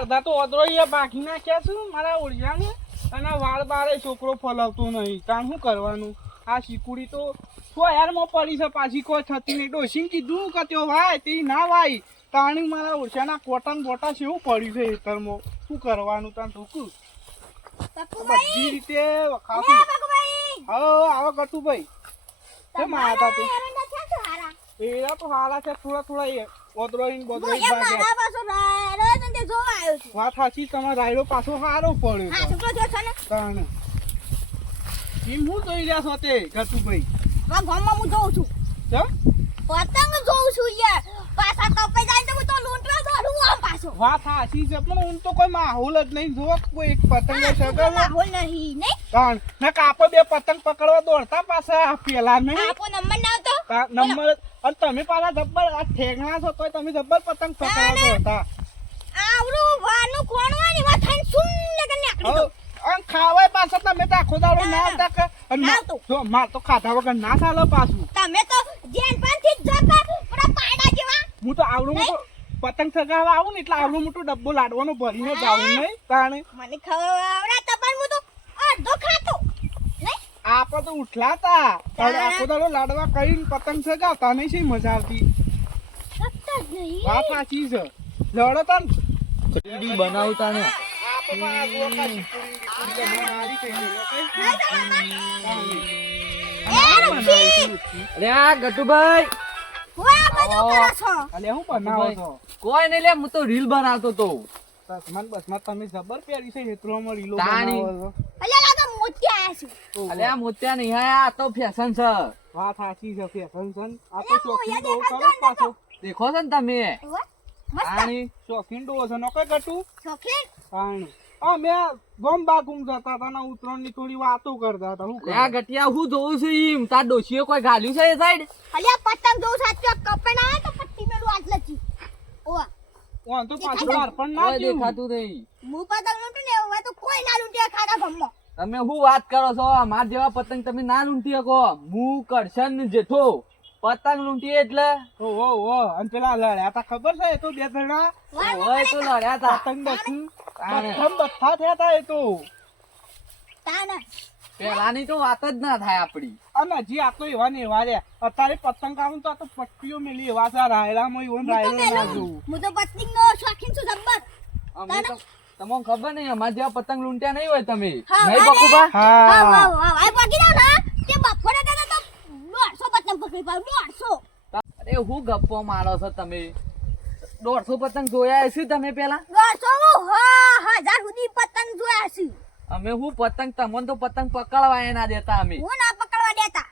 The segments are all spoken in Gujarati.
અડધા તો ઓદરો બાકી નાખ્યા છું મારા ઓળિયાને અને વાળ બારે છોકરો ફલાવતો નહીં કારણ શું કરવાનું આ શીકુડી તો યારમાં પડી છે પાછી કોઈ થતી નહીં ડોશીને કીધું કે તે વાય તે ના વાય તાણી મારા ઓળિયાના કોટન બોટા છે એવું પડ્યું છે ખેતરમાં શું કરવાનું તાણ ઢોકું બધી રીતે ખાસું આવો ગટુભાઈ કેમ આયા તા તે એરા તો હારા છે થોડા ઓદરોઈન બોદરોઈન વાત સાચી તમારે રાયડો પાછો સારો પડ્યો તાણે એમ હું જોઈ રહ્યા છો તે ગટુભાઈ ગામમાં હું જોઉં છું પતંગ જોઉં છું યાર પાછા કપાઈ જાય તો હું તો લૂંટવા દોડું આમ પાછો વાત સાચી છે પણ હું તો કોઈ માહોલ જ નહીં જો કોઈ એક પતંગ સગર માહોલ નહીં તાણ ના કાપો બે પતંગ પકડવા દોડતા પાછા પેલા નહીં આપો નંબર ના આવતો નંબર અને તમે પાછા જબ્બર આ ઠેંગણા છો તોય તમે જબ્બર પતંગ પકડવા દોડતા આવડું વાનું કોણવાની વાત થઈને સુન્ને કે નીકળી દો અને ખાવાય પાછા તમે તો આખો દાડો ના આવતા કે જો માર તો ખાધા વગર ના ચાલે પાછું તમે તો જેન પાનથી જતા પૂરા પાડા જેવા હું તો આવડું મોટું પતંગ ચગાવવા આવું ને એટલે આવડું મોટું ડબ્બો લાડવાનો ભરીને જાઉં નહીં તાણે મને ખબર આવડા તપન હું તો અડધો ખાતો નહીં આપા તો ઉઠલાતા આખો દાડો લાડવા કરીને પતંગ ચગાવતા નહીં છે મજા આવતી સત્તા જ નહીં વાત સાચી છે લડો તાન ખીચડી બનાવતા ને અરે આ ગટુભાઈ કોઈ નહીં લે હું તો રીલ બનાવતો તો બસમાં તમે જબર પહેરી છે હેતરોમાં રીલો તાણી. બનાવો અલ્યા લાગા મોતી આયા છું અલે આ મોત્યા નહીં આયા આ તો ફેશન છે વાત સાચી છે ફેશન છે આ તો અલ્યા શોખીન મોયા ડોહો દેખાતા કરો પાછો દેખો છે ને તમે મસ્ત તાણી. શોખીન ડોહો છે નો કઈ ગટું ચોકલેટ તાણી મેં ગમ બાગુમ જતા હતા ને ઉત્તરાયણ ની થોડી વાતો કરતા હતા હું અલે આ ગટિયા હું જોઉં છું ઈમ તાર ડોશીએ કોઈ ગાલ્યું છે એ સાઈડ અલ્યા પતંગ જોઉં સાચો કપે ના આવે તો પટ્ટી મેલું આટલે જી ઓવા ઓન તો પાછું વાર પણ ના કોઈ થયું. દેખાતું નહીં હું પતંગ લૂંટું ને હવે તો કોઈ ના લૂંટે ખાડા ગમમાં તમે શું વાત કરો છો માર જેવા પતંગ તમે ના લૂંટી શકો હું કરશન જેઠો પતંગ લૂંટી એટલે ઓ અને પેલા લડ્યા તા ખબર છે એ તો બે જણા ઓય તો લડ્યા તા પતંગ બસું તાણે. બથ્થા થયા તા એ તો તાના પેલાની તો વાત જ ના થાય આપડી અને હજી આ તો એવા ને એવા રહ્યા અત્યારે પતંગ આવું તો આ તો પટ્ટીઓ મેલી એવા છે રાયડામાં એવો ને રાયડો ના જોવું હું તો પતંગ નો શોખીન છું જબ્બર અમે તો તમને ખબર નહીં અમાર જેવા પતંગ લૂંટ્યા નહીં હોય તમે હા, નહીં મારે- બકુબા હા વાહ વાહ આ બાકી ના તે બપોરે તને તો 150 પતંગ પકડી પાડ 150 અરે હું ગપ્પો મારો છો તમે 150 પતંગ જોયા હશે તમે પેલા 150 હા 1000 સુધી પતંગ જોયા છે અમે હું પતંગ તમને તો પતંગ પકડવા એ ના દેતા અમે હું ના પકડવા દેતા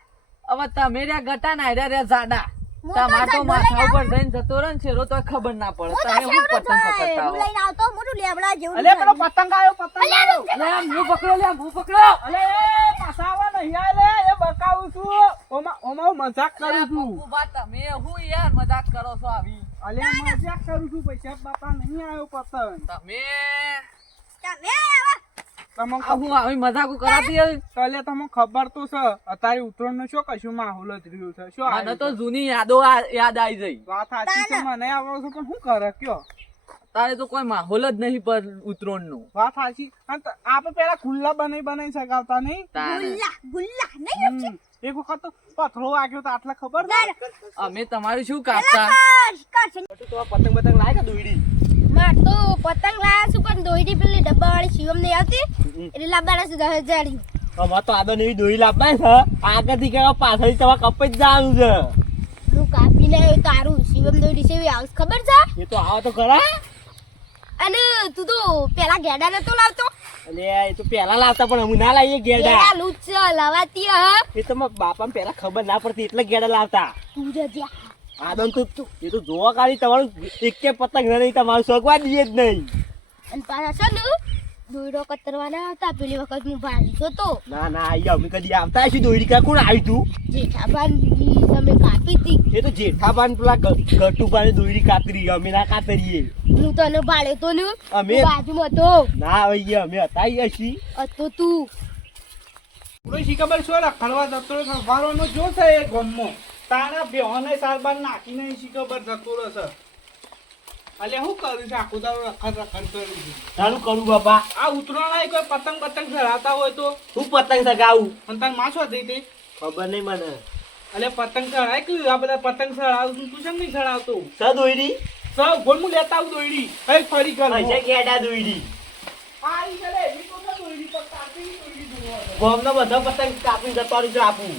હવે તમે રહ્યા ગટા ના રહ્યા જાડા હું તો તમાર તો જાડો માથા લઈને ઉપર જઈને જતો રહે ને છેરો તો ખબર ના પડે હું તો તમે હું શેવડો પતંગ જોઈ. પકડતા હું હો લઈને આવતો મોટું લેબડા જેવું અલે પેલો પતંગ આવ્યો પતંગ અલ્યા, આવ્યો. રૂક. હું પકડો લે હું પકડો અલે પાછા આવા નહીં આલે એ બકાવું છું ઓમાં હું મજાક કરું છું બકુબા, તમે હું યાર મજાક કરો છો આવી અલે મજાક કરું છું પૈસા બાપા નહીં આવ્યો પતંગ તમે તમે આવા તમને આ હું આવી મજાક કરાતી હોય? કાલે તમને ખબર તો છે અત્યારે ઉત્તરાયણ નું શું કશું માહોલ જ રહ્યું છે શું મને આવ્યું તો છે? જૂની યાદો યાદ આવી જઈ વાત સાચી છે મને આવો છો પણ શું કરે કયો તારે તો કોઈ માહોલ જ નહીં પર ઉતરોણ નું વાત સાચી અને આપણે પેલા ખુલ્લા બનાવી સગાવતા નહીં ગુલ્લા નહીં હમ. એક વખત તો પથરો વાગ્યો તો આટલા ખબર છે અમે તમારું શું કાપતા તો પતંગ બતંગ લાય કે દોડી માર તો પતંગ લાયા છું પણ દોઈડી પેલી ડબ્બા વાળી શિવમ નહીં આવતી એટલે લાવવાના છે 10,000 અમાર તો આદો નહીં દોડી લાવતા છે આગળથી કે પાછળ તમારે કપાઈ જ જવાનું છે હું કાપી લાવ્યો તારું શિવમ દોઈડી છે આવશે ખબર છે એ તો આવો તો ખરા અને તું તો પેલા ગેડા નતો લાવતો અલે એ તો પેલા લાવતા પણ અમે ના લાવીએ ગેડા ગેડા લૂચ લવાતી હા એ તો મારા બાપા પેલા ખબર ના પડતી એટલે ગેડા લાવતા તું જજ્યા આદમ તો એ તો જોવા કાઢી તમારું એક કે પતંગ નહીં તમારું સગવા દઈએ જ નહીં અને પાછા છે ને દોઈડો કતરવાના હતા પેલી વખત હું ભાડી તો ના ના આઈ અમે કદી આવતા હશે દોડી કા કોણ આવી તું જેઠાબાન તમે કાપી હતી એ તો જેઠાબાન પેલા ગટુબાને દોડી કાતરી અમે ના કાતરીએ હું તને ભાડે તો ને અમે- બાજુમાં તો ના આવીએ અમે હતા હશી હતો તું પૂરો શીખબર શું રખડવા જતો રહ્યો સવારનો જો છે એ ગમો તારા બેહોને સારબાર નાખીને શીખબર જતો રહેશે અલે હું કરું છું આખું દાડો રખડ રખડ કરું છું. તારું કરું બાપા આ ઉતરાણાએ કોઈ પતંગ પતંગ ચડાવતા હોય તો હું પતંગ સગાવું અને તાર માં શું થઈ તે ખબર નહીં મને અલે પતંગ ચડાય કે આ બધા પતંગ ચડાવતું તું કેમ નહીં ચડાવતો સ દોયડી સૌ ગોળ હું લેતા આવું દોયડી કઈ ફરી કર પૈસા કેડા દોયડી આઈ ચલે એવી તો ના દોયડી પર કાપી દોયડી દોવા ગોમનો બધો પતંગ કાપી જતો રહી આપું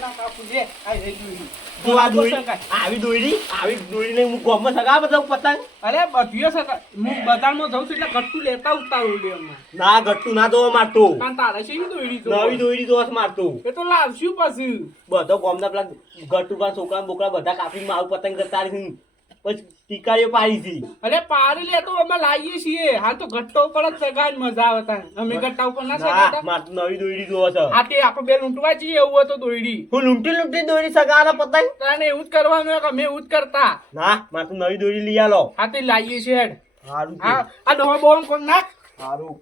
ના કાપું જે આઈ રહી દોયડી તું આ દોયડી આવી દોયડી ને હું ગોમમાં સગા બધો પતંગ અરે બધીઓ સકા હું બજારમાં જાઉં છું એટલે ગટ્ટુ લેતા ઉતારું લે હમણાં ના ગટ્ટુ ના દો મારતો તાન તારે છે ઈ દોયડી તો નવી દોયડી દોસ મારતો એ તો લાવશું પછી બધો ગોમના પેલા ગટ્ટુ કા છોકરા બોકરા બધા કાપી મારું પતંગ કરતા રહી પછી ટીકારીઓ પાડી હતી અરે પાડી લે તો અમે લાવીએ છીએ હાલ તો ગટ્ટા ઉપર જ સગાઈ મજા આવે તાન અમે ગટ્ટા ઉપર ના ના સગાતા મારતો નવી દોયડી દોસ આ તે આપણે બે લૂંટવા જઈએ એવું હોય તો દોયડી હું લૂંટી દોયડી સગાના પતંગ તાને એવું જ કરવાનું હોય કે અમે એવું જ કરતા ના મારતો નવી દોયડી લઈ આલો હા તે લાવીએ છીએ હેડ સારું હા આ ડોહા બોમ કોણ નાખ સારું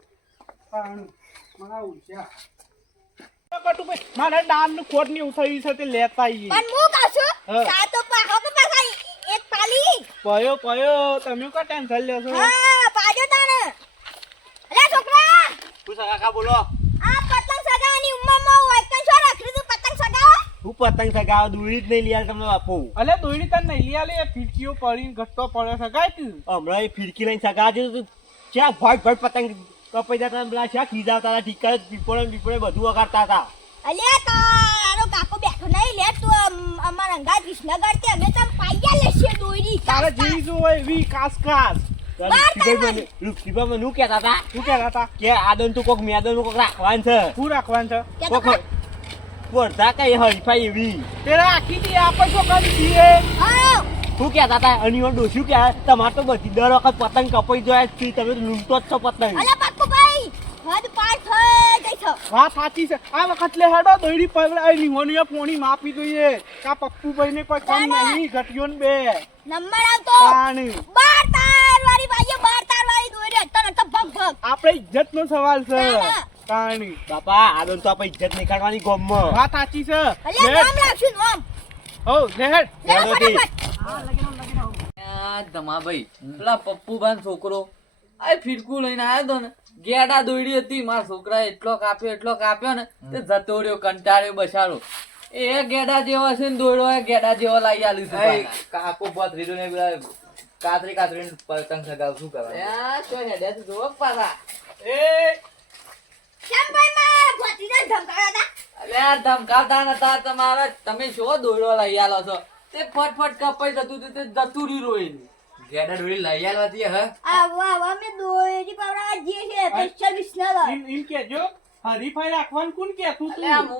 મારે દાન નું ખોટ ની ઉઠાવી છે તે લેતા આવીએ પણ હું કહું છું હા. સા તો પાહો કે પાછા એક પાલી પયો તમે કો ટેન્શન લેશો હા પાડ્યો તાને અરે છોકરા તું સગા બોલો આ પતંગ સગાવાની ઉંમરમાં હોય કે છો રાખી તું પતંગ સગાવો હું પતંગ સગાવ દોયડી જ નહીં લઈ આલ તમને બાપુ અલે દોયડી તને નહીં લઈ આલે ફીરકીઓ પડી ગટ્ટો પડ્યો સગાય તું હમણાં એ ફિરકી લઈને સગા છે તો ક્યાં ભટ પતંગ કપાઈ જતા ને પેલા ક્યાં ખીજાવતા હતા ટીકા પીપળે બધું વગાડતા હતા અલે તારો કાકો બેઠો નહીં લે તું અમાર અંગા કૃષ્ણગઢ તે અમે તમ પાયા લેશે દોરી તારે જેવી જો હોય એવી કાસ રૂપસીબા મને શું કહેતા હતા શું કહેતા હતા કે આદન તું કોક મેદન કોક રાખવાનું છે શું રાખવાનું છે કે તો કોક સ્પર્ધા કઈ હરીફાઈ એવી તે રાખી દી આપણે શું કરી દઈએ હા શું કહેતા હતા અને એમાં ડોસ્યું કે તમારે તો બધી દર વખત પતંગ કપાઈ જાય છે તમે તો લૂંટો જ છો પતંગ અલે પક્કુ ભાઈ હદ પાર થઈ ગઈ છો વાત સાચી છે આ વખત લે હેડો દોયડી પગડાઈ નિહોનીએ પોણી માપી દઈએ કા પપ્પુભાઈ ને કોઈ કામ નહીં ઘટ્યો ને બે નંબર આવતો તાણી 12 તાર વાળી ભાઈએ 12 તાર વાળી દોરી હટતો નતો ભગ ભગ આપણે ઇજ્જત નો સવાલ છે ના. તાણી બાપા આદન તો આપણે ઇજ્જત નહીં કાઢવાની ગોમમાં વાત સાચી છે અલે નામ રાખશું નામ હો લે હેડ લે હેડો દી. ફટાફટ આ ધમાભાઈ પેલા પપ્પુભાઈ છોકરો આ ફિરકું લઈને આવ્યો તો ને ગેડા દોયડી હતી મારા છોકરા એટલો કાપ્યો ને તે જતો રહ્યો કંટાળ્યો બસારો એ ગેડા જેવો છે ને દોયડો એ ગેડા જેવો લાવી આલ્યું છે કાકો બત રીડો ને પેલા કાતરી પતંગ સગાવ શું કરવા તો હેડે તો જોવો પાછા એ કેમ ભાઈ મારા ભતીજા ધમકાવ્યા હતા અલે આ ધમકાવતા નતા તમારા તમે શું દોયડો લઈ આલો છો તે ફટફટ કપાઈ જતું હતું તે જતું રહ્યું રોઈને ગેડા ડોરી લઈ આલવાતી હે આ વાહ અમે દોરી પાવડા જે છે સ્પેશિયલ વિસ્નર એમ કેજો હરીફાઈ રાખવાનું કોણ કેતું અલે આ તું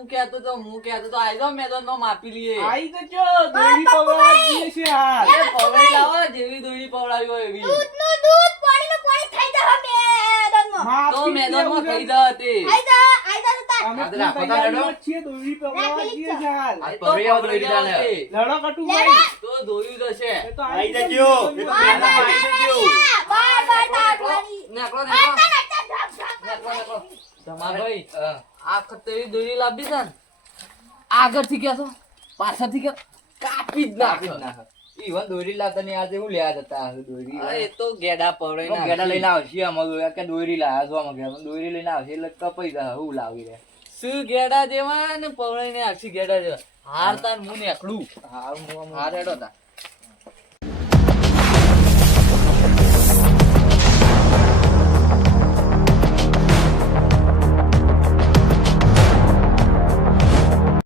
હું કહેતો તો આઈ જાઓ મેદાનમાં માપી લઈએ આઈ જજો દોયડી પગડવા જઈએ છે હાલ એ પવડી લાવો જેવી દોયડી પવડાવી હોય એવી દૂધનું દૂધ પાણીનું પાણી થઈ જા મેદાનમાં તો મેદાનમાં ખાઈ જા તે આઈ જા તા અમે આ તો ફૂલ રાખો તા તૈયારીમાં લડો. જ છીએ દોયડી પગડવા જઈએ છે હાલ આ એ તો પવડિયા પવડી દોયડી લાવો ચાલે. તે. લડો કટુભાઈ તો દોયું જશે એ તો આઈ આઈ જજો. જજો. બાર તાર વાળી નેકળો નેકળો ધમાભાઈ હા. આ વખતે એવી દોરી લાવી છે ને આગળથી કહેશો પાછળથી કે કાપી જ કાપી જ નાખો નાખે. ઈવન દોરી લાવતા ને આજે હું લેવા જતા હશે દોરી અરે એ તો ગેડા પવડાઈ તો ગેડા લઈને આવશે આમાં કે દોરી લાવ્યા છો આમાં ઘેર. દોરી લઈને આવશે એટલે કપાઈ જાય હું લાવી રે શું ગેડા જેવા ને પવડાઈને આખી ગેડા જેવા હાર તાર હું નેકળું હારું હું આમ હાર હેડો તા